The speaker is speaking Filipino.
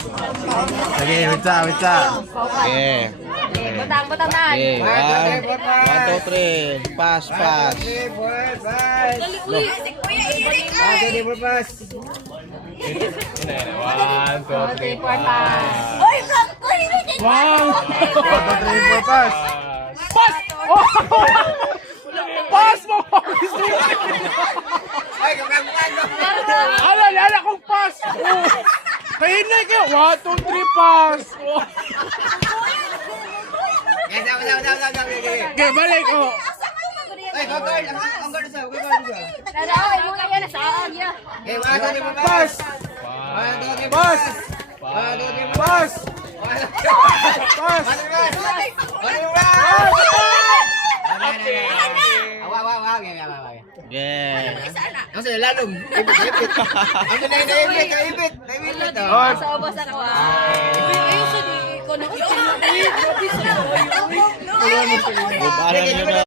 Sige, witsa. Okay. Batang na. Okay, 1, 2, 3. Pass. Dali, uli. One, two, three, pass. Oy, Franco, hindi Wow! 1, 2, 3, 4, pass. Pass! Oh! Pass mo! Alala kong pass! Oh. Kahinay kayo! 1, 2, 3, pass! Oh. Okay, balik! Oh. Naraw, muna yan. Nasaan yan. Pass! Pass! Pass! Pass! Yeah. Sa ubos ako. Ayun, sa di ko na. Parang yun na.